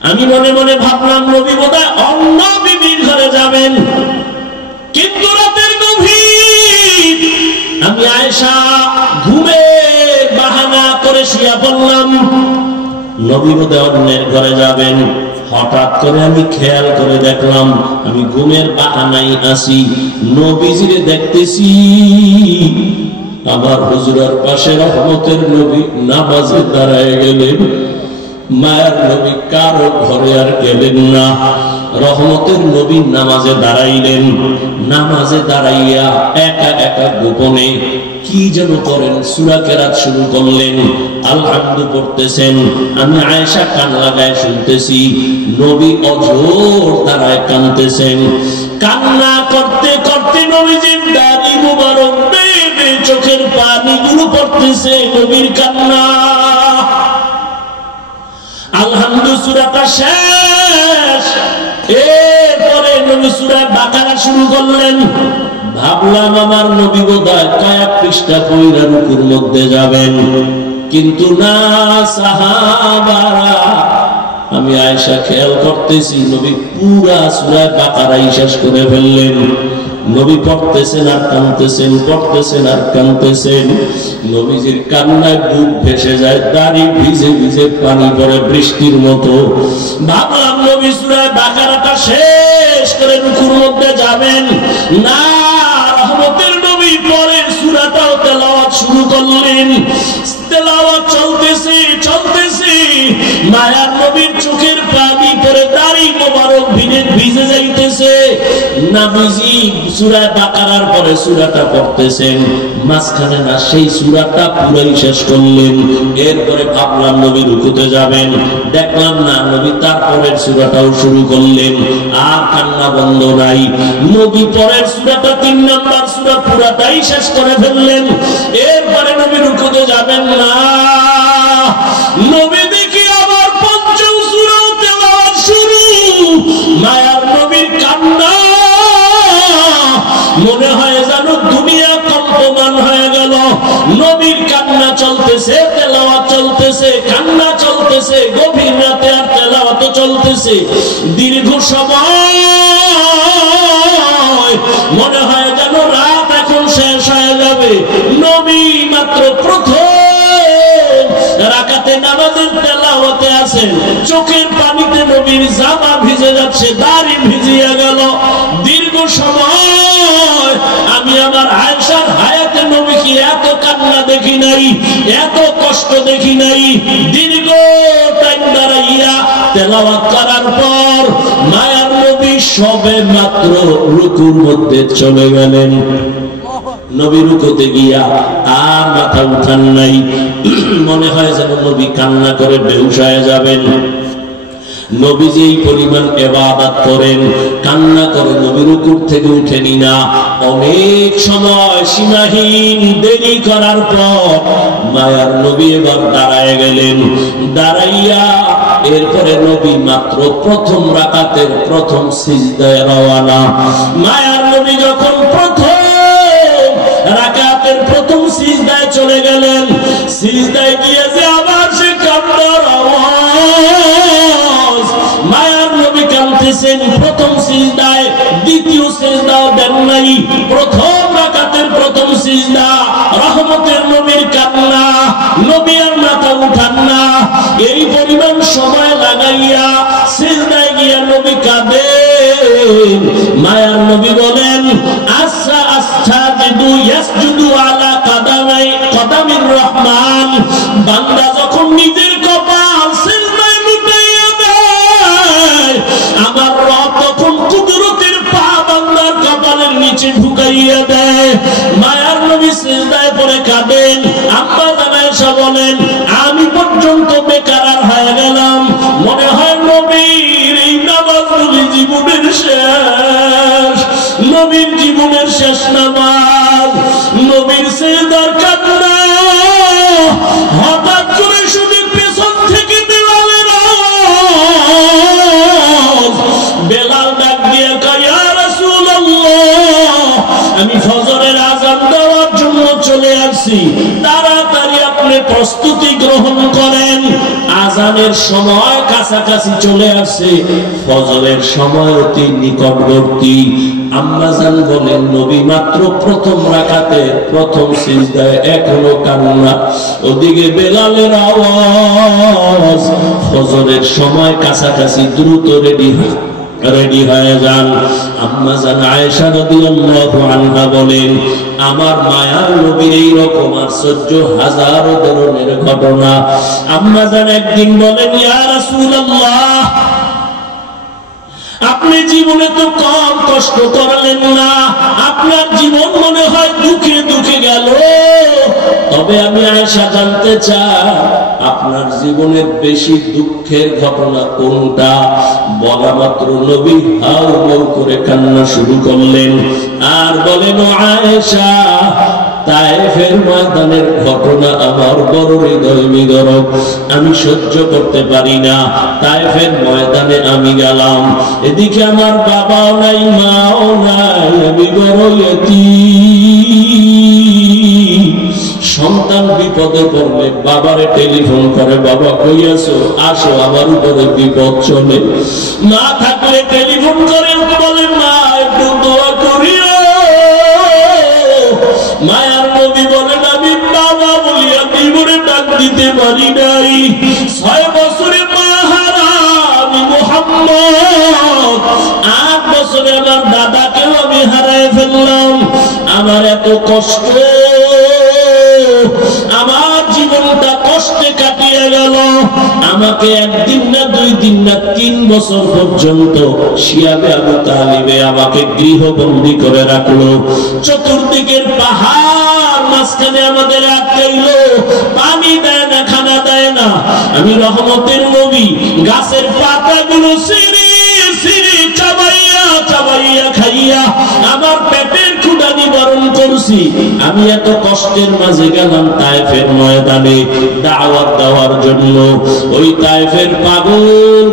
আমি মনে মনে ভাবলাম নবী বোধহয় অন্য বিবির ঘরে যাবেন, কিন্তু রাতের গভীর আমি আয়েশা ঘুমে বাহানা করে শুয়ে পড়লাম, নবী বোধহয় অন্যের ঘরে যাবেন। হঠাৎ করে আমি খেয়াল করে দেখলাম আমি ঘুমের বাহানায় আছি, নবীজিরে দেখতেছি আমার হুজুরের পাশে রহমতের নবী নামাজে দাঁড়ায় গেলেন। মায়ের নবী কারো ঘরে আর গেলেন না, রহমতের নবী নামাজে দাঁড়াইলেন। নামাজে দাঁড়াইয়া একা একা গোপনে কি যেন করেন, সূরা কেরাত শুরু করলেন, আলহামদু পড়তেছেন। আমি আয়েশা কান লাগায় শুনতেছি, নবী অঝোর দাঁড়ায় কাঁদতেছেন। কান্না করতে করতে নবীজির দাড়ি মুবারক বেয়ে বেয়ে চোখের পানিগুলো পড়তেছে, নবীর কান্না। আলহামদু সূরাটা শেষ, এরপরে নবী সূরা বাকারা শুরু করলেন। ভাবলাম আমার নবী বোধহয় কয়েক পৃষ্ঠা পড়া রুকুর মধ্যে যাবেন, কিন্তু না, সাহাবারা। আমি আয়েশা খেয়াল করতেছি নবী পুরা সূরা বাকারাই শেষ করে ফেললেন। নবী পড়তেছেন আর কাঁদতেছেন, পড়তেছেন আর কাঁদতেছেন। নবীজির কান্নায় বুক ভেসে যায়, দাড়ি ভিজে ভিজে পানি পড়ে বৃষ্টির মতো। ভাবলাম নবী সূরা বাকারাটা শেষ করে রুকুর মধ্যে যাবেন, না, রহমতের নবী পরের সূরাটাও তেলাওয়াত শুরু করলেন। তেলাওয়াত চলতেছে চলতেছে, মায়ার নবীর চোখের পানি পড়ে দাড়ি মোবারক ভিজে ভিজে যাইতেছে। নবীজি সূরা বাকারার পরে সূরাটা পড়তেছেন, মাঝখানে না সেই সূরাটা পুরাই শেষ করলেন। এরপরে ভাবলাম নবী রুকুতে যাবেন, দেখলাম না, নবী তারপরের সূরাটাও শুরু করলেন। আর কান্না বন্ধ নাই। নবী পরের সূরাটা 3 নম্বর সূরা পুরাটাই শেষ করে ফেললেন। এরপরে নবী রুকুতে যাবেন না, নবী দেখি আবার পঞ্চম সূরা তেলাওয়াত শুরু। মায়ার নবীর কান্না, মনে হয় যেন দুনিয়া কম্পমান হয়ে গেল। নবীর কান্না চলতেছে, তেলাওয়াত চলতেছে, কান্না চলতেছে, গভীর রাতে আর তেলাওয়াত চলতেছে। দীর্ঘ সময় মনে হয় যেন রাত এখন শেষ হয়ে যাবে। নবী মাত্র প্রথম রাকাতে নামাজের তেলাওয়াতে আছেন, চোখের পানিতে নবীর জামা ভিজে যাচ্ছে, দাড়ি ভিজিয়ে গেল। দীর্ঘ সময় আমি আমার আয়েশার হায়াতে নবীকে এত কান্না দেখি নাই, এত কষ্ট দেখি নাই। দীর্ঘ টাইম দাঁড়াইয়া তেলাওয়াত করার পর মায়ার নবী সবে মাত্র রুকুর মধ্যে চলে গেলেন। নবী রুকুতে গিয়া আর মাথা উঠান নাই, মনে হয় যেন নবী কান্না করে বেহুশ হয়ে যাবেন। নবী যেই পরিমাণ ইবাদত করেন, কান্না করে নবী রুকুর থেকে উঠেনি না। অনেক সময় সীমাহীন দেরি করার পর মায়ার নবী এবার দাঁড়ায় গেলেন। দাঁড়াইয়া এরপরে নবী মাত্র প্রথম রাকাতের প্রথম সিজদায় রওয়ানা। মায়ার নবী যখন প্রথম রাকাতের প্রথম সিজদায় চলে গেলেন, সিজদায় গিয়ে যে আবার সে কান্নার আওয়াজ। মায়ার নবী কাঁদতেছেন প্রথম সিজদায়, দ্বিতীয় সিজদাও দেন নাই। প্রথম রাকাতের প্রথম সিজদা, রহমতের নবীর কান্না, নবী আর মাথা উঠান না। এই পরিমাণ সময় লাগাইয়া সিজদায় গিয়া নবী কাঁদেন। মায়ার নবী বলেন, আসা আস্তাজিদু ইয়াসজুদু আলা কদামির রহমান। বান্দা যখন নিজের কপাল সিজদায় লুটাইয়া দেয়, আমার রব তখন কুদরতের পা বান্দার কপালের নিচে ঢুকাইয়া দেয়। মায়ার নবী সিজদায় পড়ে কাঁদেন। আম্মা আয়েশা বলেন, আমি পর্যন্ত বেকার হয়ে গেলাম। মনে হয় নবীর এই নামাজ নবীর জীবনের শেষ, নবীর জীবনের শেষ নামাজ। নবীর সিজদার কান্না হঠাৎ করে শুনে পেছন থেকে বেলালের আওয়াজ। বেলাল ডাক দিয়ে কয়, ইয়া রাসূলুল্লাহ, আমি ফজরের আযান দেওয়ার জন্য চলে আসছি, তাড়াতাড়ি আপনি প্রস্তুতি গ্রহণ করেন, আযানের সময় কাছে কাছাকাছি চলে আসছে, ফজরের সময় অতি নিকটবর্তী। আম্মা জান বলেন নবী মাত্র প্রথম রাকাতে প্রথম সিজদায় এখনো কান্না। ওদিকে বেলালের আওয়াজ, ফজরের সময় কাছাকাছি, দ্রুত রেডি হয়ে যান। আম্মা জান আয়েশা রাদিয়াল্লাহু আনহা বলেন আমার মায়ার নবীর এই রকম আশ্চর্য হাজারো ধরনের ঘটনা। আম্মা জান একদিন বলেন ইয়া রাসূলুল্লাহ, আপনি জীবনে তো কম কষ্ট করলেন না, আপনার জীবন মনে হয় দুঃখে দুঃখে গেল। তবে আমি আয়েশা জানতে চাই আপনার জীবনের বেশি দুঃখের ঘটনা কোনটা? বলা মাত্র নবী হাউ হাউ করে কান্না শুরু করলেন আর বলেন ও আয়েশা, তায়েফের ময়দানের ঘটনা আমার বড় হৃদয় বিদারক, আমি সহ্য করতে পারি না। তায়েফের ময়দানে আমি গেলাম, এদিকে আমার বাবাও নাই মাও নাই, আমি বড় ইয়তীম। সন্তান বিপদে পড়লে বাবারে টেলিফোন করে, বাবা কই আছো, আসো আমার উপরে বিপদ চলে। মা থাকলে টেলিফোন করে বলে মা একটু দোয়া করিও। মায়ার নবী বলেন আমি বাবা বলিয়া জীবনে ডাক দিতে পারি নাই। 6 বছরে মা হারা আমি মুহাম্মদ, 8 বছরে আমার দাদাকেও আমি হারায় ফেললাম। আমার এত কষ্ট, আমার জীবনটা কষ্টে কাটিয়ে গেল। আমাকে 1 দিন না 2 দিন না 3 বছর পর্যন্ত শিয়াবে আবু তালিবে আমাকে গৃহবন্দী করে রাখলো। চতুর্দিকের পাহাড় মাঝখানে আমাদের আটকাইলো, পানি দেয় না, খানা দেয় না। আমি রহমতের নবী গাছের পাতাগুলো ছিঁড়ে ছিঁড়ে চাবাইয়া চাবাইয়া খাইয়া আমার পেটের ক্ষুধা নিবারণ করছি। আমি এত কষ্টের মাঝে গেলাম তায়েফের ময়দানে দাওয়াত দেওয়ার জন্য। ওই তায়েফের পাগল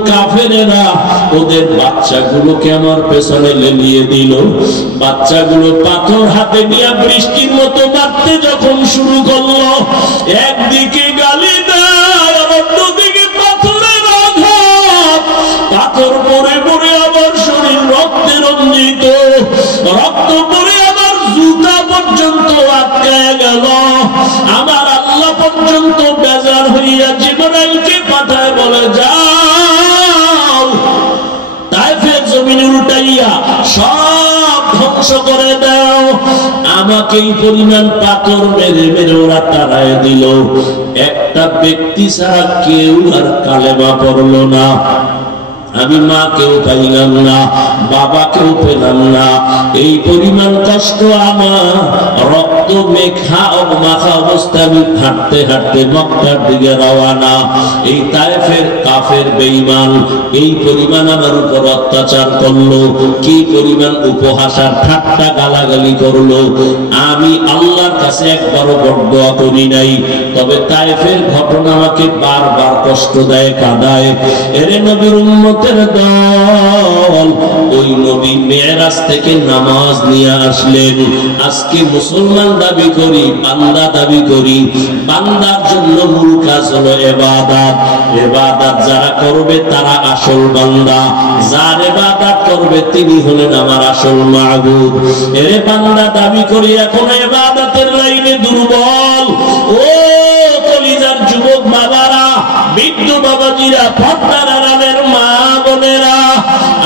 কাফেরেরা ওদের বাচ্চাগুলোকে আমার পেছনে লেলিয়ে দিল। বাচ্চাগুলো পাথর হাতে নিয়ে বৃষ্টির মতো মারতে যখন শুরু করলো, একদিকে গালি দেয়, অন্যদিকে পাথরের আঘাত, পাথর পরে পরে আমার শরীর রক্তে রঞ্জিত, রক্ত পরে আমার জুতা পর্যন্ত আটকায় গেল। আমার আল্লাহ পর্যন্ত বেজার হইয়া জিবরাইলকে পাঠায় বলে যাও তায়েফের জমিন উল্টাইয়া সব ধ্বংস করে দাও। আমাকে এই পরিমাণ পাথর মেরে মেরে ওরা তাড়ায় দিল। একটা ব্যক্তি ছাড়া কেউ আর কালেমা পড়ল না। আমি মাকেও পাইলাম না, বাবাকেও পেলাম না। এই পরিমাণ কষ্ট আমার, রক্ত মাখা অবস্থা আমি হাঁটতে হাঁটতে মক্কার দিকে রওয়ানা। এই তায়েফের কাফের বেঈমান এই পরিমাণ আমার উপর অত্যাচার করলো, কি পরিমাণ উপহাস আর ঠাট্টা গালাগালি করলো। আমি আল্লাহর কাছে একবারও বদদোয়া করি নাই, তবে তায়েফের ঘটনা আমাকে বারবার কষ্ট দেয়, কাঁদায়। এরে নবীর উম্মতের দল, ওই নবী মেরাজ থেকে নামাজ নিয়ে আসলেন। আজকে মুসলমান দাবি করি, বান্দা দাবি করি। বান্দার জন্য মূল কাজ হলো ইবাদত। ইবাদত যারা করবে তারা আসল বান্দা, যার ইবাদত করবে তিনি হলেন আমার আসল মাবুদ। এরে বান্দা দাবি করি, এখন ইবাদতের লাইনে দুর্বল। ও কলিজার যুবক বাবারা, বৃদ্ধ বাবাজিরা, পর্দার আড়ালের মা বোনেরা,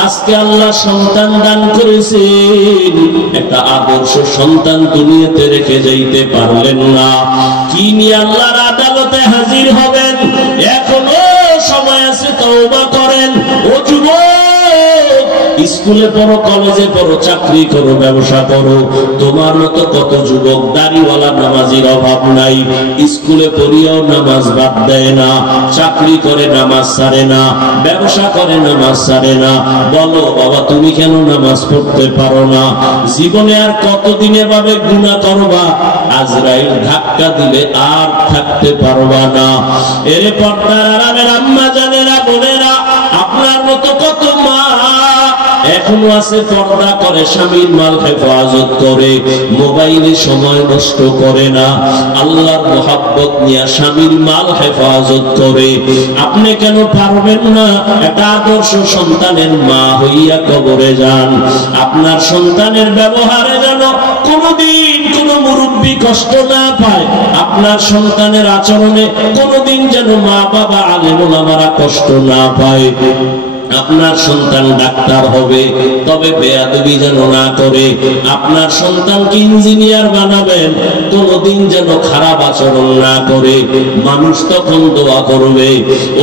আজকে আল্লাহ সন্তান দান করেছেন, একটা আদর্শ সন্তান দুনিয়াতে রেখে যাইতে পারলেন না। কি নিয়ে আল্লাহর আদালতে হাজির হবেন? এখনো সময় আছে, তওবা করেন। ও যুবক, স্কুলে পড়ো, কলেজে পড়ো, চাকরি করো, ব্যবসা করো, তোমার মতো কত যুবক দাড়িওয়ালা নামাজির অভাব নাই। স্কুলে পড়িয়াও নামাজ বাদ দেয় না, চাকরি করে নামাজ ছাড়ে না, ব্যবসা করে নামাজ ছাড়ে না। বলো বাবা, তুমি কেন নামাজ পড়তে পারো না? জীবনে আর কতদিন এভাবে গুনাহ করবা? আজরাইল ধাক্কা দিলে আর থাকতে পারবা না। এরে পর্দার আড়ালের আম্মা জানেরা, বোনেরা, আপনার মতো কত মা এখনো আছে পর্দা করে, স্বামীর মাল হেফাজত করে, মোবাইলে সময় নষ্ট করে না, আল্লাহর মহব্বত নিয়ে স্বামীর মাল হেফাজত করে। আপনি কেন পারবেন না? একটা আদর্শ সন্তানের মা হইয়া কবরে যান। আপনার সন্তানের ব্যবহারে যেন কোনদিন কোন মুরব্বী কষ্ট না পায়, আপনার সন্তানের আচরণে কোনদিন যেন মা বাবা আলেম ওলামারা কষ্ট না পায়। আপনার সন্তান ডাক্তার হবে, তবে বেয়াদবি যেন না করে। আপনার সন্তানকে ইঞ্জিনিয়ার বানাবেন, কোনদিন যেন খারাপ আচরণ না করে। মানুষ তখন দোয়া করবে।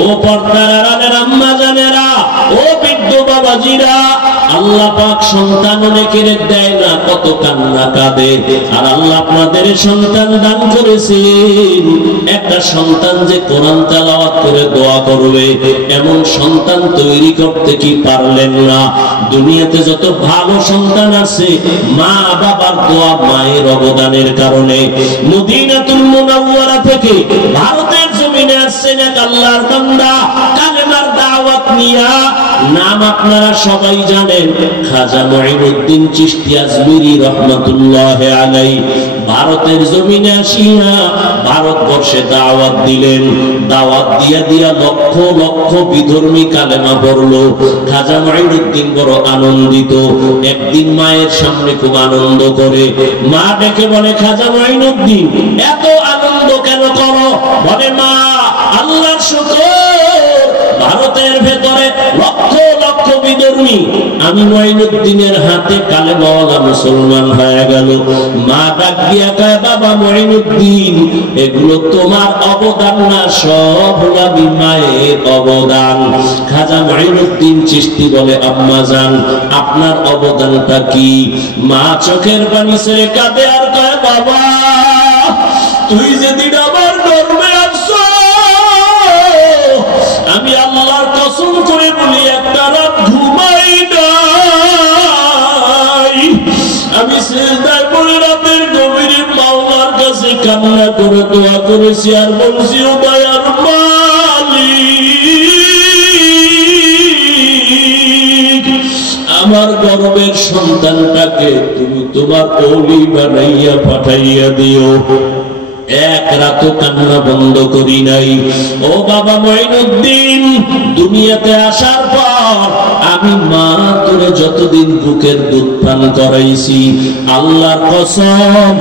ও পর্দার আড়ালের আম্মা জানেরা, ও বৃদ্ধ বাবাজিরা, আল্লাহ পাক সন্তান অনেকের দেয় না, কত কান্না কাঁদে। আর আল্লাহ আপনাদের সন্তান দান করেছেন, একটা সন্তান যে কোরআন তেলাওয়াত করে দোয়া করবে, এমন সন্তান তৈরি করতে কি পারলেন না? দুনিয়াতে যত ভালো সন্তান আছে, মা বাবার দোয়া, মায়ের অবদানের কারণে। মদিনাতুল মুনাওয়ারা থেকে ভারতের জমিনে আসছেন এক আল্লাহর বান্দা, কালেমার দাওয়াত নিয়া। নাম আপনারা সবাই জানেন, খাজা মুঈনুদ্দিন চিশতি আজমিরি রহমাতুল্লাহ আলাইহি। ভারতের জমিনে আসিয়া ভারতবর্ষে দাওয়াত দিলেন। দাওয়াত দিয়া দিয়া লক্ষ লক্ষ বিধর্মী কালেমা পড়লো। খাজা মুঈনুদ্দিন বড় আনন্দিত। একদিন মায়ের সামনে খুব আনন্দ করে, মা ডেকে বলে, খাজা মুঈনুদ্দিন এত আনন্দ কেন করো? বলে, মা আল্লাহর শুকর, ভারতের ভেতরে লক্ষ লক্ষ বিধর্মী, আমি মুঈনুদ্দিনের হাতে কালেমাওয়ালা মুসলমান হয়ে গেল। মা ডাক দিয়া কয়, বাবা মুঈনুদ্দিন, এগুলো তোমার অবদান না, সব হলো মায়ের অবদান। খাজা মুঈনুদ্দিন চিশতি বলে, আম্মা জান আপনার অবদানটা কি? মা চোখের পানি ছেড়ে কাঁদে আর কয়, বাবা তুই যেদিন আমার গর্বে আসছো, আমি আল্লাহর কসম করে বলি একটা রাত ঘুমাই নাই। আমি সিজদায় পড়ে রাতের গভীরে মাওলার কাছে কান্না করে দোয়া করেছি আর বলছি, ও দয়ার মালিক, আমার গর্বের সন্তানটাকে তুমি তোমার ওলি বানাইয়া পাঠাইয়া দিও। এক রাতও কান্না বন্ধ করি নাই। ও বাবা মুঈনুদ্দিন, দুনিয়াতে আসার পর আমি মা তোরে যতদিন বুকের দুধ পান করাইছি, আল্লাহর কসম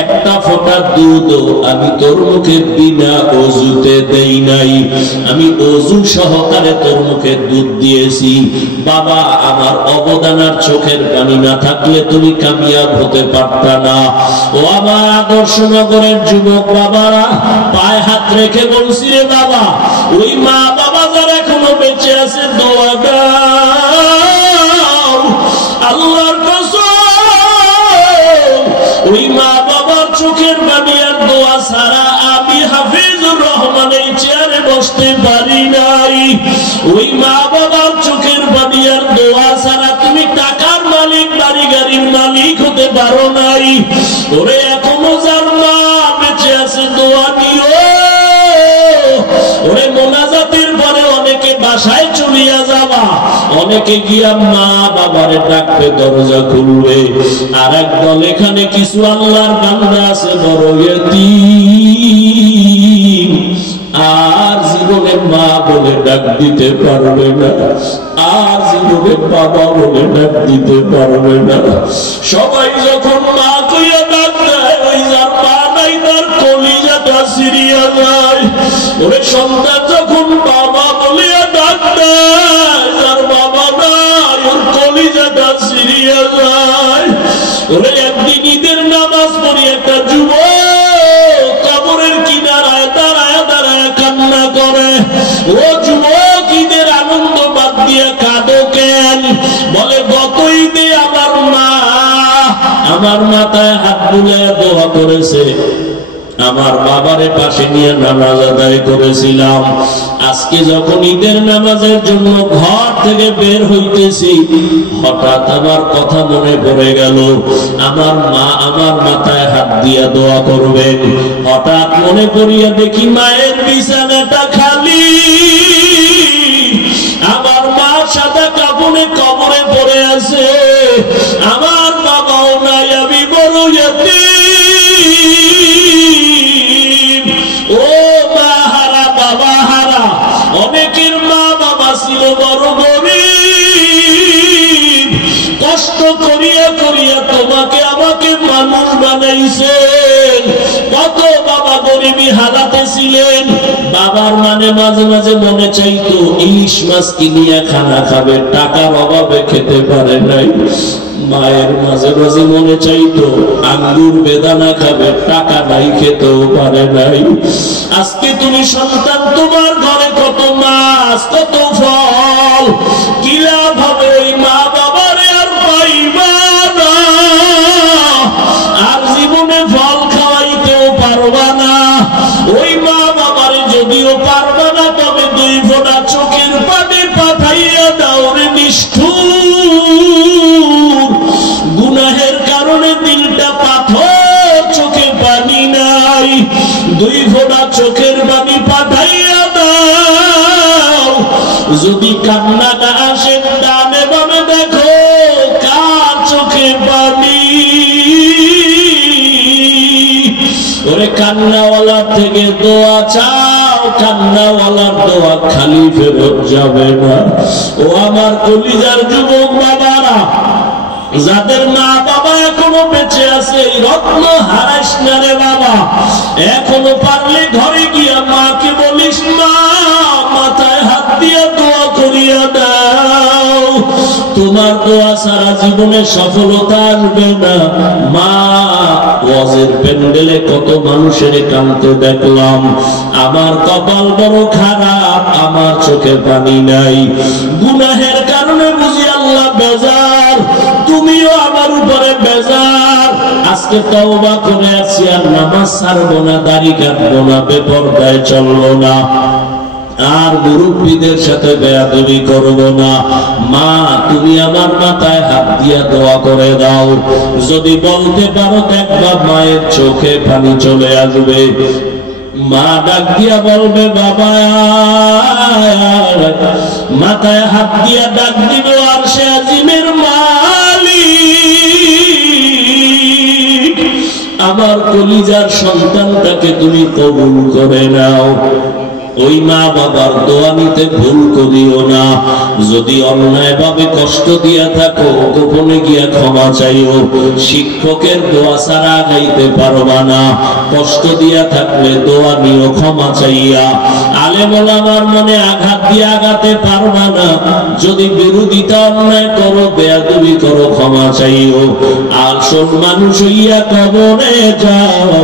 একটা ফোঁটা দুধও আমি তোর মুখে বিনা ওযুতে দেই নাই। আমি ওযু সহকারে তোর মুখে দুধ দিয়েছি। বাবা আমার অবদান আর চোখের পানি না থাকলে তুমি কামিয়াব হতে পারতা না। ও আমার আদর্শ নগরের যুবক বাবারা, পায়ে হাত রেখে বলছি, রে বাবা, ওই মা বাবা যারা এখনো বেঁচে আছে, দোয়া দাও। আল্লাহর কসম, ওই মা বাবার চোখের পানি আর দোয়া ছাড়া আমি হাফিজুর রহমান এই চেয়ারে বসতে পারি নাই। ওই মা বাবার চোখের পানি আর দোয়া ছাড়া তুমি টাকার মালিক, বাড়ি গাড়ির মালিক হতে পারো নাই। ওরে এখনো যার মা বেঁচে আছে, দোয়া নিও। ওরে মোনাজাতের পরে অনেকে বাসায় চলিয়া যাবা, অনেকে গিয়া মা বাবারে ডাকবে, দরজা খুলবে। আর একদল এখানে কিছু আল্লাহর বান্দা আছে বড় ইয়তীম, আর জীবনে মা বলে ডাক দিতে পারবে না, আর জীবনে বাবা বলে ডাক দিতে পারবে না। সবাই যখন মা কইয়া ডাক দেয়, ওই যার মা নাই তার কলিজাটা ছিঁড়িয়া যায়। ওরে সন্তান যখন বাবা বলিয়া ডাক দেয়, যার বাবা নাই ওর কলিজাটা ছিঁড়িয়া যায়। ওরে একদিন ঈদের নামাজ পড়ি একটা যুবক কবরের কিনারায় দাঁড়ায় দাঁড়ায় কান্না করে। ও যুবক, ঈদের আনন্দ বাদ দিয়া কাঁদো কেন? বলে, গত ঈদে আমার মাথায় হাত বুলাইয়া দোয়া করেছে, আমার বাবারে পাশে নিয়ে নামাজ আদায় করেছিলাম। আজকে যখন ঈদের নামাজের জন্য ঘর থেকে বের হইতেছি, হঠাৎ আমার কথা মনে পড়ে গেল, আমার মা আমার মাথায় হাত দিয়া দোয়া করবেন। হঠাৎ মনে পড়িয়া দেখি মায়ের বিছানাটা খালি, আমার মা সাদা কাপড় জীবনে কবরে পড়ে আছে, আমার বাবাও নাই, আমি বড় ইয়াতীম। ও মা হারা বাবা হারা, অনেকের মা বাবা ছিল বড় গরীব, কষ্ট করিয়া করিয়া তোমাকে আমাকে মানুষ বানাইছেন। কত বাবা গরিবী হালাতে ছিলেন, বাবার মানে মাঝে মাঝে মনে চাইতো ইলিশ মাছ কিনিয়া খানা খাবে, টাকার অভাবে খেতে পারে নাই। মায়ের মাঝে মাঝে মনে চাইতো আঙ্গুর বেদানা খাবে, টাকা নাই, খেতেও পারে নাই। আজকে তুমি সন্তান, তোমার ঘরে কত মাছ কত ফল, কি লাভ হবে? ওই মা বাবারে আর পাইবা না, আর জীবনে ফল খাওয়াইতেও পারবা না। ওই মা বাবারে যদিও পারবা না, তবে 2 ফোঁটা চোখের পানি পাঠাইয়া দাও রে নিষ্ঠুর। গুনাহের কারণে দিলটা পাথর, চোখে পানি নাই, 2 ফোঁটা চোখের পানি পাঠাইয়া দাও। যদি কান্না না আসে, ডানে বামে দেখো কার চোখে পানি। ওরে কান্নাওয়ালার থেকে দোয়া চাও, কান্নাওয়ালার দোয়া খালি ফেরত যাবে না। ও আমার কলিজার যুবক বাবারা, যাদের মা বাবা এখনো বেঁচে আছে, রত্ন হারাইস না রে বাবা। এখনো পারলে ঘরে গিয়া মাকে বলিস, মা মাথায় হাত দিয়া দোয়া করিয়া দাও। তোমার দোয়া সারা জীবনে সফলতা আসবে না। মা, ওয়াজের প্যান্ডেলে কত মানুষের কাঁদতে দেখলাম, আমার কপাল বড় খারাপ, আমার চোখে পানি নাই। গুনাহের কারণে বুঝি আল্লাহ বেজার, তুমিও আমার উপরে বেজার। আজকে তওবা করে আছি, আর নামাজ ছাড়বো না, দাড়ি কাটবো না, বেপরদায় চলবো না, আর মুরব্বীদের সাথে বেয়াদবি করব না। মা, তুমি আমার মাথায় হাত দিয়া দোয়া করে দাও। যদি বলতে পারো, দেখবা মায়ের চোখে পানি চলে আসবে। মা ডাক দিয়া বলবে, বাবা। মাথায় হাত দিয়া ডাক দিব, আর সে আজিমের মালিক, আমার কলিজার সন্তানটাকে তুমি কবুল করে নাও। ওই মা বাবার দোয়া নিতে ভুল করিও না। যদি অন্যায় ভাবে কষ্ট দিয়া থাকো, গোপনে গিয়া ক্ষমা চাইও। শিক্ষকের দোয়া ছাড়া গাইতে পারবা না, কষ্ট দিয়া থাকলে দোয়া নিও ক্ষমা চাইয়া। আলেম ওলামার মনে আঘাত দিয়ে আগাতে পারবা না। যদি বিরোধিতা অন্যায় করো, বেয়াদবি করো, ক্ষমা চাইও। আসল মানুষ হইয়া কবরে যাও।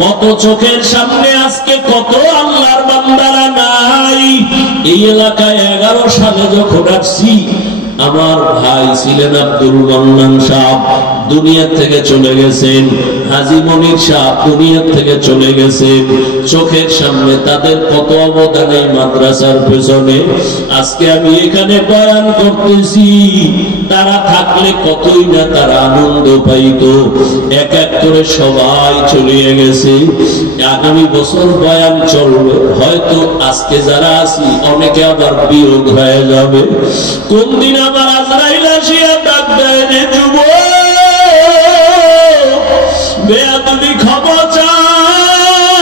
কত চোখের সামনে আজকে কত আল্লাহর বান্দারা নাই। এই এলাকায় 11 সালে যখন আসছি, আমার ভাই ছিলেন আব্দুল মান্নান সাহেব, দুনিয়া থেকে চলে গেছেন। হাজী মনির সাহেব দুনিয়া থেকে চলে গেছেন। চোখের সামনে তাদের কত অবদান এই মাদ্রাসার পেছনে। আজকে আমি এখানে বয়ান করতেছি, তারা থাকলে কতই না তারা আনন্দ পাইতো। এক এক করে সবাই চলে গেছে। আগামী বছর বয়ান চলবে, হয়তো আজকে যারা আছি অনেকে আবার বিয়োগ হয়ে যাবে। কোন দিন আবার আজরাইল আসিয়া ডাক দেয়, রে যুবক, বেয়াদবি ক্ষমা চাই।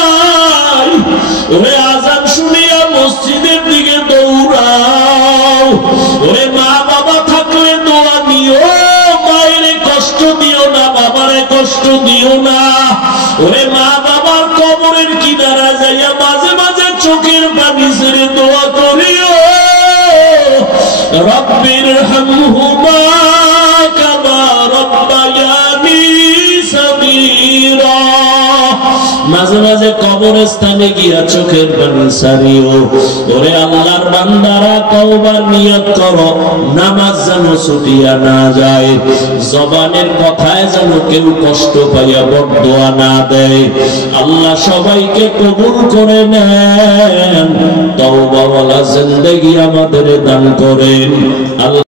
ওরে আজান শুনিয়া মসজিদের দিকে দৌড়াও। ওরে মা বাবা থাকলে দোয়া দিও, মায়ের কষ্ট দিও না, বাবারে কষ্ট দিও না। ওরে মা বাবার কবরের কিনারা যাইয়া মাঝে মাঝে চোখের পানি ছেড়ে দোয়া করিও, রব্বির হামহুমা কামা রব্বায়ানি সাগীরা। মাঝে মাঝে কবরস্থানে গিয়া চোখের পানি ছাড়িও। ওরে আল্লাহর বান্দারা, তওবার নিয়ত করো, নামাজ যেন ছুটিয়া না যায়। জবানের কথায় যেন কেউ কষ্ট পাইয়া বদদোয়া না দেয়। আল্লাহ সবাইকে কবুল করে নেন, তওবাওয়ালা জিন্দেগি আমাদের দান করেন।